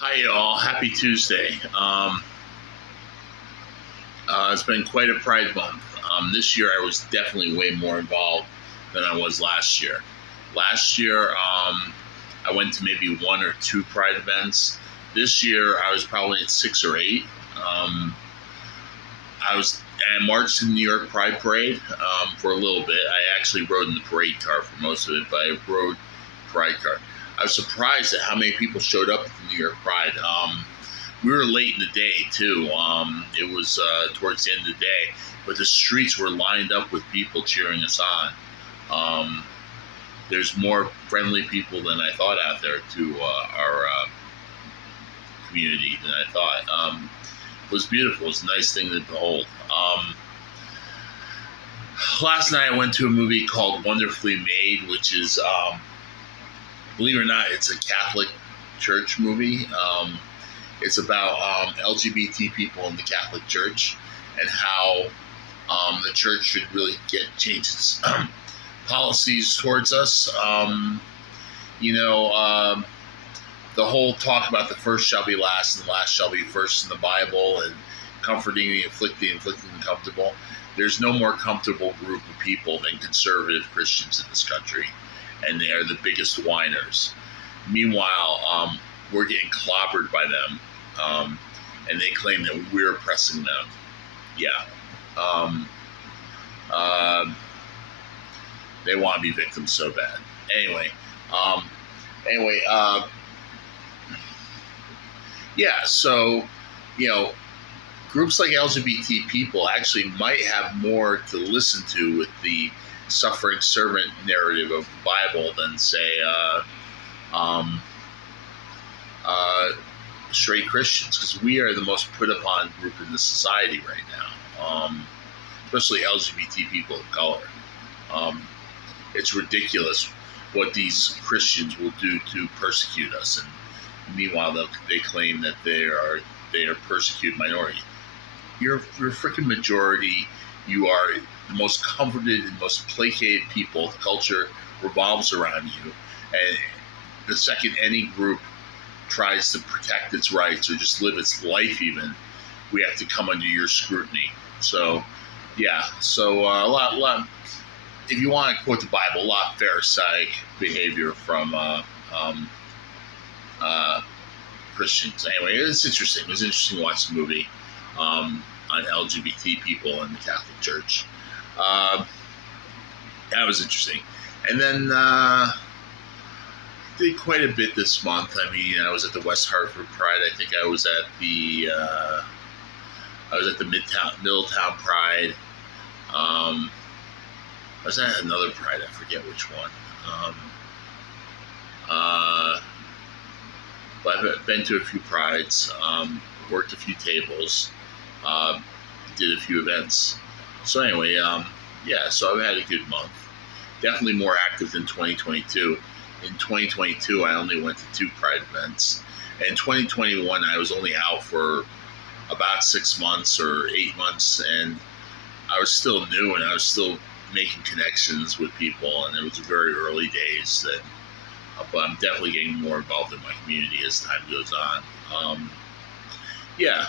Hi, y'all. Happy Tuesday. It's been quite a Pride Month. This year, I was definitely way more involved than I was last year. Last year, I went to maybe one or two Pride events. This year, I was probably at six or eight. Um, I marched in the New York Pride Parade for a little bit. I actually rode in the parade car for most of it, but I rode Pride car. I was surprised at how many people showed up at the New York Pride. We were late in the day too. It was towards the end of the day, but the streets were lined up with people cheering us on. Um, there's more friendly people than I thought out there to our community than I thought. It was beautiful. It was a nice thing to behold. Last night I went to a movie called Wonderfully Made, which is, believe it or not, it's a Catholic church movie. It's about LGBT people in the Catholic Church and how the church should really change its policies towards us. You know, the whole talk about the first shall be last and the last shall be first in the Bible, and comforting the afflicted the comfortable. There's no more comfortable group of people than conservative Christians in this country, and they are the biggest whiners. Meanwhile, we're getting clobbered by them, and they claim that we're oppressing them. Yeah. Um, uh, they want to be victims so bad. Anyway, um, anyway, yeah. So, you know, groups like LGBT people actually might have more to listen to with the suffering servant narrative of the Bible than, say, um, uh, straight Christians, because we are the most put upon group in the society right now, especially LGBT people of color. Um, it's ridiculous what these Christians will do to persecute us, and meanwhile they claim that they are persecuted minority. You're a freaking majority. You are the most comforted and most placated people. The culture revolves around you, and the second any group tries to protect its rights or just live its life, even, we have to come under your scrutiny. So, yeah. So a lot. If you want to quote the Bible, a lot of Pharisaic behavior from Christians. Anyway, it's interesting. It was interesting to watch the movie on LGBT people in the Catholic Church. That was interesting. And then did quite a bit this month. I mean, I was at the West Hartford Pride. I think I was at the Middletown Pride. I was at another Pride. I forget which one. But I've been to a few prides, worked a few tables, did a few events. So anyway, yeah. So I've had a good month. Definitely more active than 2022. In 2022, I only went to two Pride events. And in 2021, I was only out for about 6 months or 8 months, and I was still new, and I was still making connections with people, and it was very early days. That, but I'm definitely getting more involved in my community as time goes on. Yeah.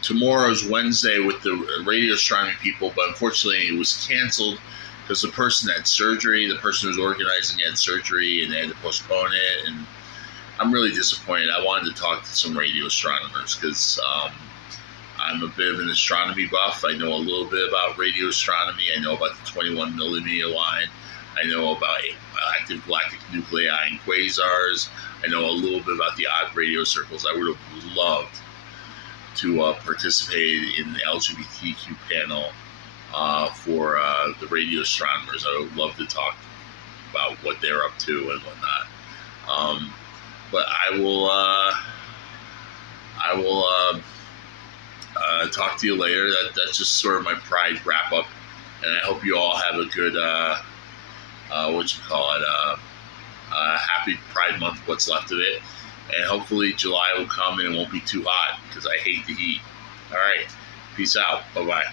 Tomorrow's Wednesday with the radio astronomy people, but unfortunately it was canceled because the person had surgery. The person who was organizing had surgery, and they had to postpone it. And I'm really disappointed. I wanted to talk to some radio astronomers because I'm a bit of an astronomy buff. I know a little bit about radio astronomy. I know about the 21 millimeter line. I know about active galactic nuclei and quasars. I know a little bit about the odd radio circles. I would have loved to participate in the LGBTQ panel for the radio astronomers. I would love to talk about what they're up to and whatnot. But I will talk to you later. That's just sort of my Pride wrap up, and I hope you all have a good happy Pride Month, what's left of it, and hopefully July will come and it won't be too hot because I hate the heat. All right, peace out. Bye bye.